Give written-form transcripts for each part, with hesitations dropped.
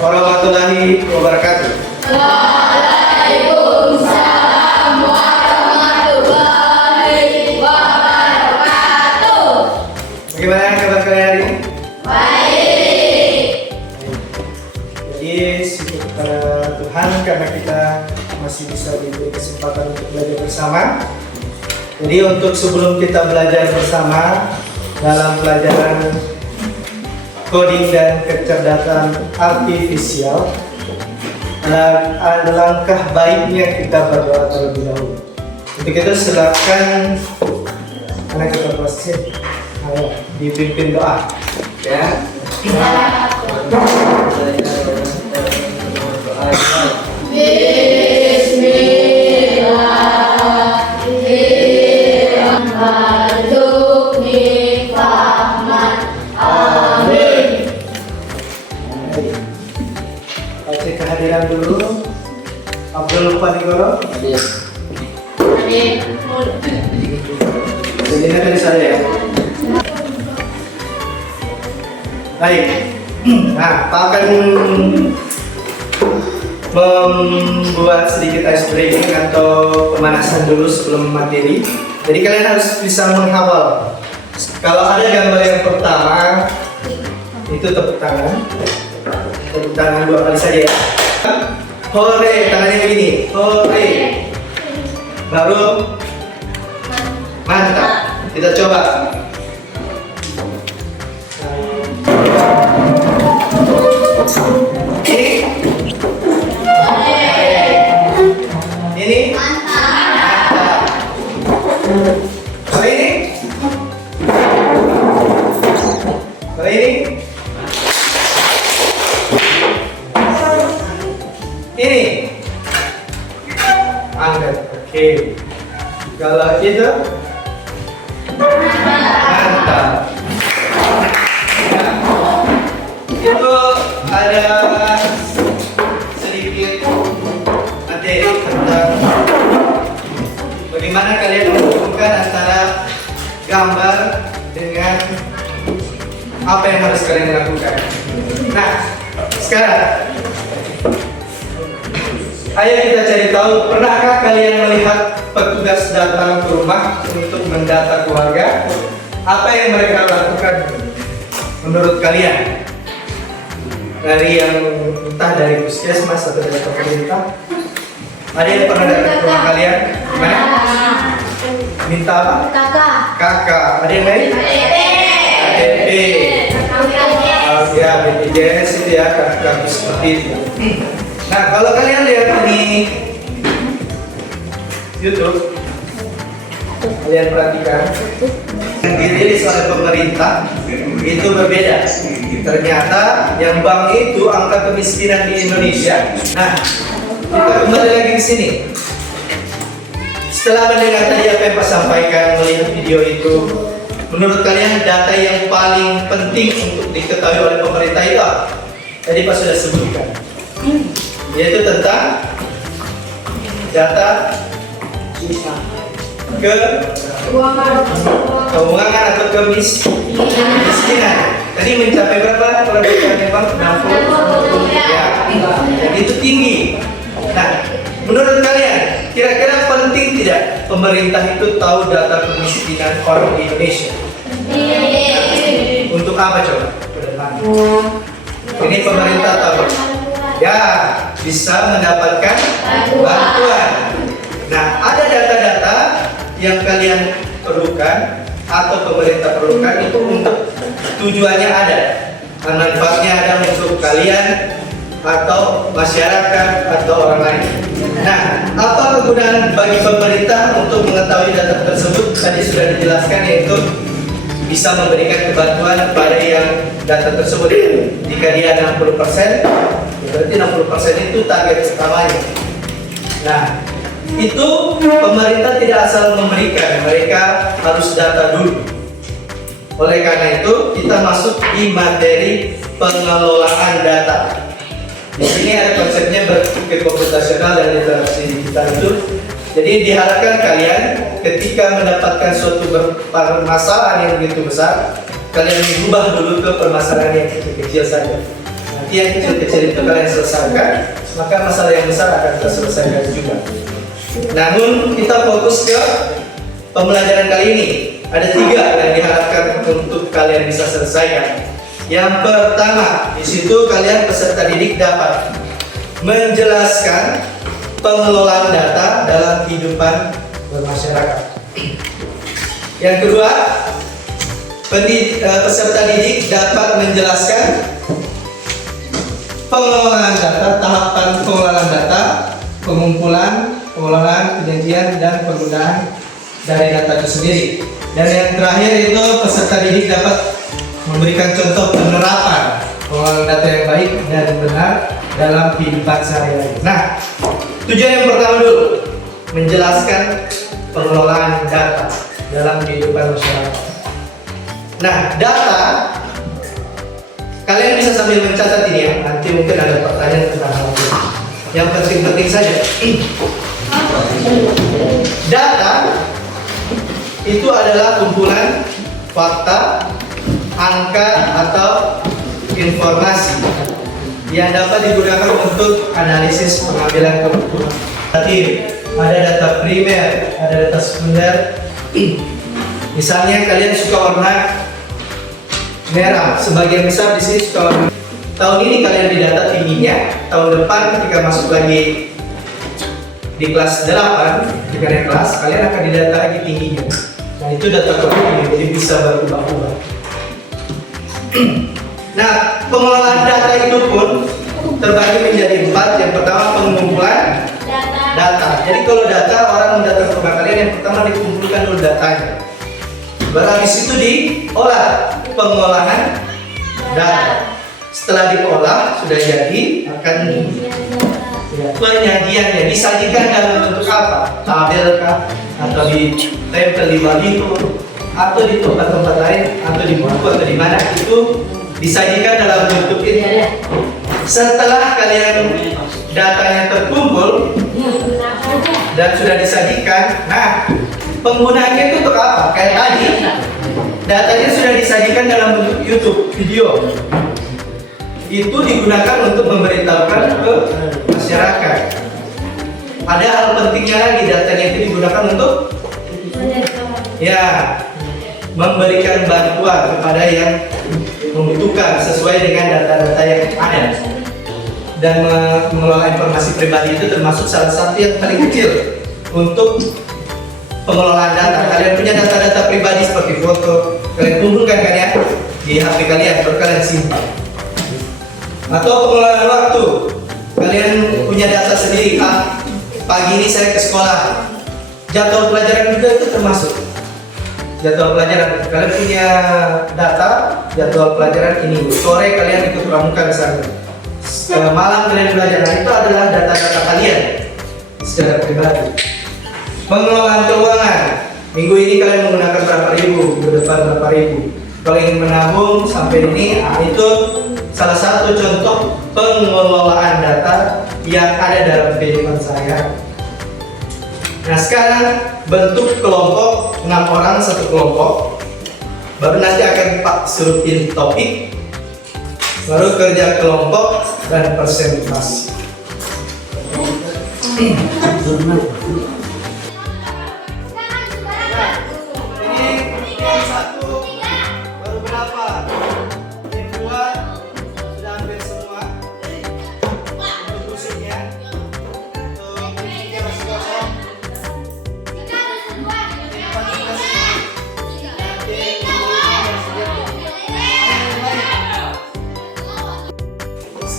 warahmatullahi wabarakatuh. Waalaikumsalam warahmatullahi wabarakatuh. Bagaimana kabar kalian hari ini? Baik. Jadi syukur kepada Tuhan karena kita masih bisa diberi kesempatan untuk belajar bersama. Jadi untuk sebelum kita belajar bersama dalam pelajaran coding dan kecerdasan artifisial, ada langkah baiknya kita berdoa terlebih dahulu. Untuk itu silakan anak kita pasti dipimpin doa. Ya. Baca kehadiran dulu. Abdul Panigoro. Jadi dari saya ya. Baik. Nah, Pak akan membuat sedikit ice breaking atau pemanasan dulu sebelum materi. Jadi kalian harus bisa menghafal. Kalau ada gambar yang pertama, itu tepuk tangan. Tepuk tangan 2 kali saja ya. Hore, tangannya begini. Hore. Baru mantap. Kita coba. Ini mantap. Kalau ini? Kalau ini? Ini? Angkat. Oke. Kalau itu? Mantap. Itu ada sedikit materi tentang bagaimana kalian menghubungkan antara gambar dengan apa yang harus kalian lakukan. Nah, sekarang ayo kita cari tahu, pernahkah kalian melihat petugas datang ke rumah untuk mendata keluarga? Apa yang mereka lakukan menurut kalian? Dari yang entah dari puskesmas atau dari pemerintah, ada yang pernah datang ke rumah kalian? Gimana? Minta apa? Kakak. Ada yang lain? ADP. Ya, BPJS itu ya, kakak seperti itu. Nah, kalau kalian lihat di YouTube, kalian perhatikan yang dirilis oleh pemerintah itu berbeda. Ternyata yang bank itu angka kemiskinan di Indonesia. Nah, kita kembali lagi ke sini. Setelah mendengar tadi apa yang Pak sampaikan, melihat video itu, menurut kalian data yang paling penting untuk diketahui oleh pemerintah itu apa? Tadi Pak sudah sebutkan, yaitu tentang data keuangan atau kemiskinan. Tadi mencapai berapa? Kalau ditanya Bang, 60 ya. Dan itu tinggi. Nah, menurut kalian, kira-kira penting tidak pemerintah itu tahu data kemiskinan orang di Indonesia? Untuk apa coba? Ini pemerintah tahu. Ya, bisa mendapatkan bantuan. Nah, ada data-data yang kalian perlukan atau pemerintah perlukan itu untuk tujuannya ada, manfaatnya ada untuk kalian atau masyarakat atau orang lain. Nah, apa kegunaan bagi pemerintah untuk mengetahui data tersebut? Tadi sudah dijelaskan, yaitu bisa memberikan kebantuan pada yang data tersebut. Jika dia 60%, berarti 60% itu target utamanya. Nah, itu pemerintah tidak asal memberikan, mereka harus data dulu. Oleh karena itu, kita masuk di materi pengelolaan data. Di sini ada konsepnya berpikir komputasional dan literasi digital itu. Jadi diharapkan kalian ketika mendapatkan suatu permasalahan yang begitu besar, kalian ubah dulu ke permasalahan yang kecil-kecil saja. Nah, Nanti yang kecil-kecil itu kalian selesaikan, maka masalah yang besar akan terselesaikan juga. Namun kita fokus ke pembelajaran kali ini. Ada 3 yang diharapkan untuk kalian bisa selesaikan. Yang pertama, di situ kalian peserta didik dapat menjelaskan pengelolaan data dalam kehidupan bermasyarakat. Yang kedua, peserta didik dapat menjelaskan pengelolaan data, tahapan pengelolaan data, pengumpulan, pengelolaan, penyajian, dan penggunaan dari data itu sendiri. Dan yang terakhir itu peserta didik dapat memberikan contoh penerapan pengelolaan data yang baik dan benar dalam kehidupan sehari-hari. Nah, tujuan yang pertama dulu, menjelaskan pengelolaan data dalam kehidupan masyarakat. Nah, data kalian bisa sambil mencatat ini ya. Nanti mungkin ada pertanyaan tentang hal itu. Yang penting-penting saja. Data itu adalah kumpulan fakta, angka atau informasi yang dapat digunakan untuk analisis pengambilan keputusan. Tadi ada data primer, ada data sekunder. Misalnya kalian suka warna merah, sebagian besar di sini suka warna. Tahun ini kalian didata tingginya, tahun depan ketika masuk lagi di kelas 8, di kelas kalian akan didata lagi tingginya. Nah, itu data tertinggi, jadi bisa berubah-ubah. Nah, pengelolaan data itu pun terbagi menjadi 4. Yang pertama, pengumpulan data. Jadi kalau data, orang mendata ke rumah kalian, yang pertama dikumpulkan dulu datanya. Baru habis itu diolah, pengolahan data. Setelah diolah, sudah jadi, akan penyajiannya disajikan dalam bentuk apa? Tabel kah? Atau ditempel di baliho? Atau di tempat-tempat lain? Atau di buku atau di mana? Itu disajikan dalam bentuk ini. Setelah kalian datanya terkumpul dan sudah disajikan, nah penggunaannya itu untuk apa? Kayak tadi, datanya sudah disajikan dalam bentuk YouTube video. Itu digunakan untuk memberitahukan ke masyarakat. Ada hal pentingnya lagi, datanya itu digunakan untuk memberikan bantuan kepada yang membutuhkan sesuai dengan data-data yang ada. Dan mengelola informasi pribadi itu termasuk salah satu yang paling kecil untuk pengelolaan data. Kalian punya data-data pribadi seperti foto, kalian kumpulkan kan ya di HP kalian, baru kalian simpan. Atau pengelolaan waktu, kalian punya data sendiri. Pagi ini saya ke sekolah, jadwal pelajaran juga itu termasuk jadwal pelajaran. Kalian punya data jadwal pelajaran ini, sore kalian ikut pramuka misalnya, malam kalian belajar. Nah, itu adalah data-data kalian secara pribadi. Pengelolaan keuangan, minggu ini kalian menggunakan berapa ribu, minggu depan berapa ribu. Kalau ingin menabung sampai ini, itu salah satu contoh pengelolaan data yang ada dalam kehidupan saya. Nah, sekarang bentuk kelompok 6 orang satu kelompok. Baru nanti akan Pak suruh pilih topik, baru kerja kelompok dan persentase.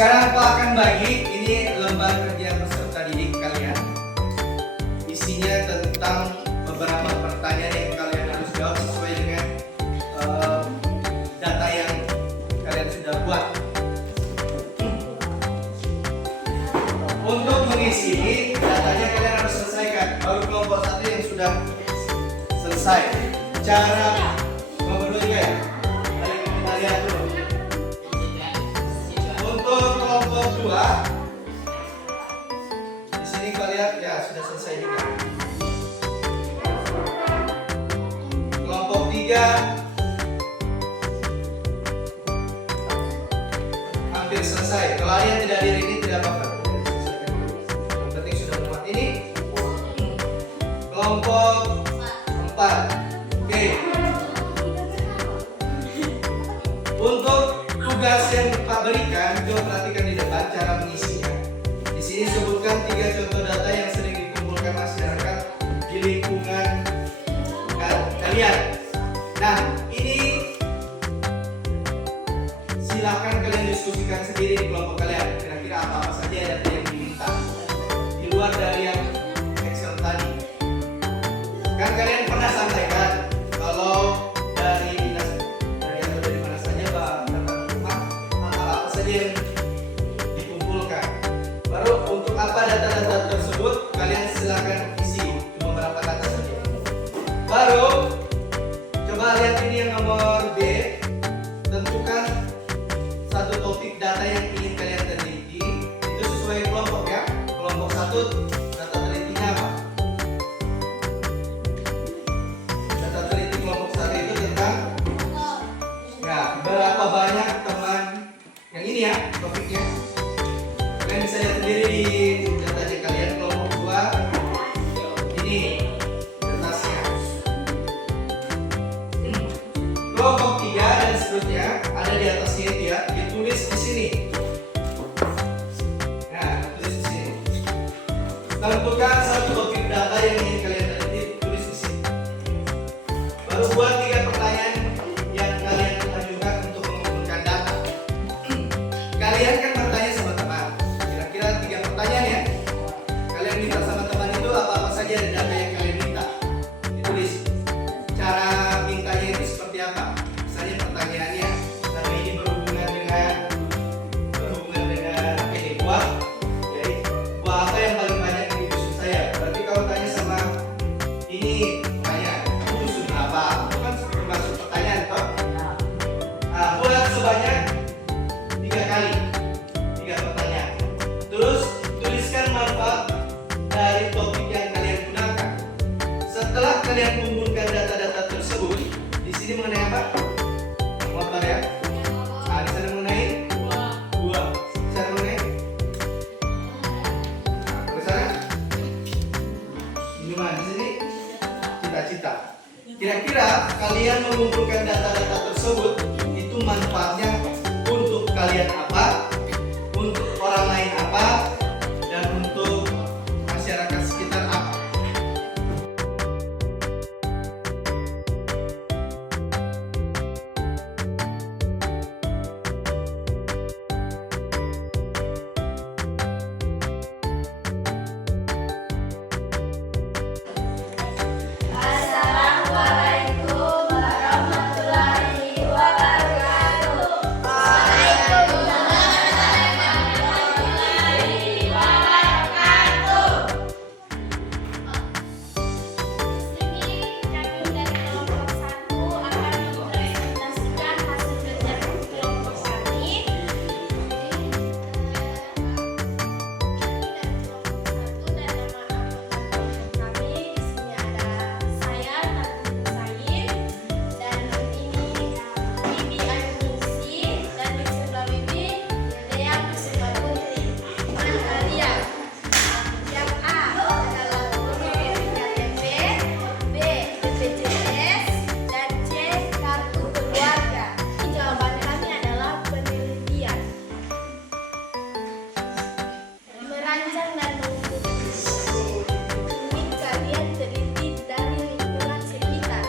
Sekarang Pak akan bagi ini lembar kerja peserta didik kalian. Isinya tentang beberapa pertanyaan yang kalian harus jawab sesuai dengan data yang kalian sudah buat. Untuk mengisi ini, datanya kalian harus selesaikan. Baru kelompok 1 yang sudah selesai. Cara nomor 2 ya. Mari kita lihat dulu. Kelompok 2 di sini kalian ya sudah selesai juga. Kelompok 3 hampir selesai. selesai. Kalau kalian tidak hadir ini tidak apa-apa. Yang penting sudah muat. Ini kelompok 4. Oke. Untuk tugas yang Pak berikan, coba perhatikan di depan cara mengisinya. Di sini sebutkan 3 contoh data yang sering dikumpulkan masyarakat di lingkungan kalian. Nah, ini silakan kalian diskusikan sendiri di kelompok kalian. Kira-kira apa saja data yang diminta di luar dari yang Excel tadi. Kan kalian pernah sampaikan kalau dari dinas atau dari mana saja apa saja yang dikumpulkan. Baru untuk apa data-data tersebut kalian silakan isi cuma berapa data saja. Baru coba lihat ini yang nomor B. Tentukan satu topik data yang ingin kalian teliti. Itu sesuai kelompok ya. Kelompok 1 data telitinya apa? Data teliti kelompok 1 itu tentang ya, berapa banyak teman yang ini ya topiknya. Kalian bisa lihat sendiri di datanya kalian. Kelompok 2 ini kertasnya. Kelompok 3 dan seterusnya ada di atasnya itu ya, ditulis di sini. Nah, tulis di sini. Tentukan satu topik data yang ingin kalian teliti, tulis di sini. Baru buat 3 pertanyaan yang kalian ajukan untuk mengumpulkan data. Kalian kan bertanya sama teman. Kira-kira 3 pertanyaan ya. Kalian minta sama teman itu apa-apa saja dari data yang kalian minta. Ditulis. Cara mintanya itu seperti apa? Misalnya pertanyaannya, data ini berhubungan dengan apa ini? Buah. Jadi buah apa yang paling banyak di dusun saya? Berarti kalau tanya sama ini tanya dusun apa? Itu kan termasuk pertanyaan toh? Nah, buat sebanyak 3 kali, 3 pertanyaan. Terus tuliskan manfaat dari topik yang kalian gunakan. Setelah kalian mengumpulkan data-data tersebut, di sini mengenai apa? Motor ya. Nah, di sana mengenai buah. Di sana mengenai di sana minuman. Di sini cita-cita. Kira-kira kalian mengumpulkan data-data tersebut itu manfaatnya untuk kalian apa? Untuk orang lain apa? Dan untuk masyarakat sekitar apa? Assalamualaikum warahmatullahi wabarakatuh. Waalaikumsalam warahmatullahi wabarakatuh. Ini kami dari kelompok 1 akan mempresentasikan hasil kerja kelompok kami. Kami di sini ada saya Tati Said dan ini Bibi Ainisi dan di sebelah Bibi Dea Puspa Putri. Nah, kalian yang A adalah KTP, B BPJS dan C kartu keluarga. Ini jawaban kami adalah penelitian. Merancang dan ingin kalian teliti dari lingkungan sekitar.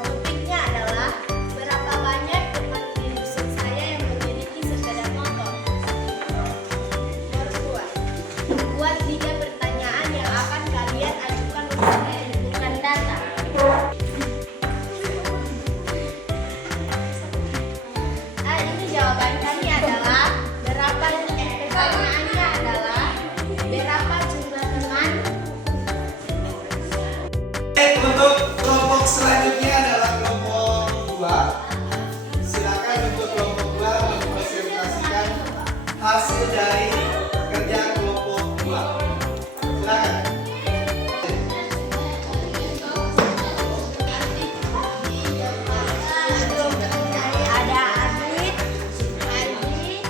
Topiknya adalah berapa banyak teman di dusun saya yang memiliki sepeda motor. Nomor 2. Buat 3 pertanyaan yang akan kalian ajukan untuk mengumpulkan data. Nah, ini jawaban kami adalah pertanyaannya adalah berapa jumlah teman. Untuk kelompok selanjutnya adalah kelompok 2. Silakan untuk kelompok 2 mempresentasikan hasil dari kerja kelompok 2. Silakan. Ada Adit, Andi,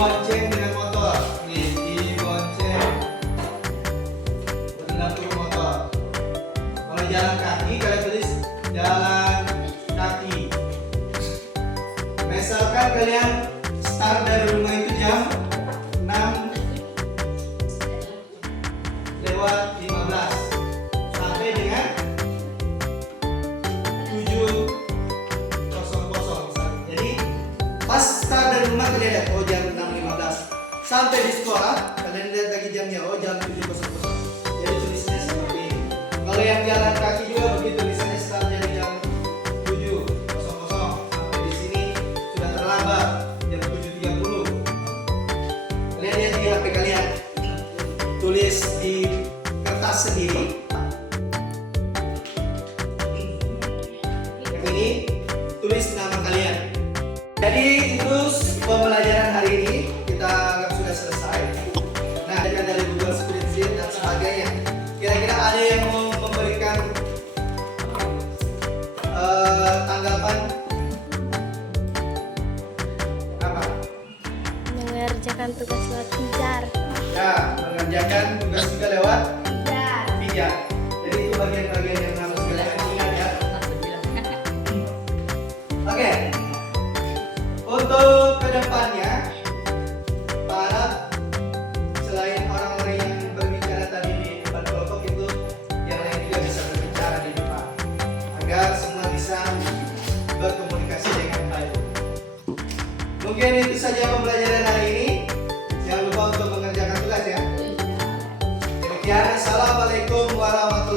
dibonceng dengan motor. Nih, dibonceng dengan motor. Kalau jalan kaki kalian tulis jalan kaki. Misalkan kalian start dari rumah itu jam 6:15 sampai dengan 7:00. Jadi pas start dari rumah kalian lihat oh jam 6:15. Sampai di sekolah kalian lihat lagi jamnya oh jam 7:00. Jadi tulisnya seperti ini. Kalau yang jalan kaki juga begitu tulisannya start dari jam 7:00. Sampai di sini sudah terlambat jam 7:30. Kalian lihat di HP kalian. Tulis di kertas sendiri. Yang ini tulis nama kalian. Jadi itu pembelajaran hari ini kita anggap sudah selesai. Nah, dari Google Spreadsheet dan sebagainya. Kira-kira ada yang mau memberikan tanggapan? Apa? Mengerjakan tugas lewat pijar. Ya, mengerjakan tugas juga lewat Pijar. pijar. Jadi itu bagian-bagian yang harus kalian ingat ya. Oke. Untuk kedepannya, para selain orang-orang yang berbicara tadi di depan kelompok itu, yang lain juga bisa berbicara di depan, agar semua bisa berkomunikasi dengan baik. Mungkin itu saja pembelajaran hari ini. Jangan lupa untuk mengerjakan tugas ya. Demikian, assalamualaikum warahmatullahi wabarakatuh.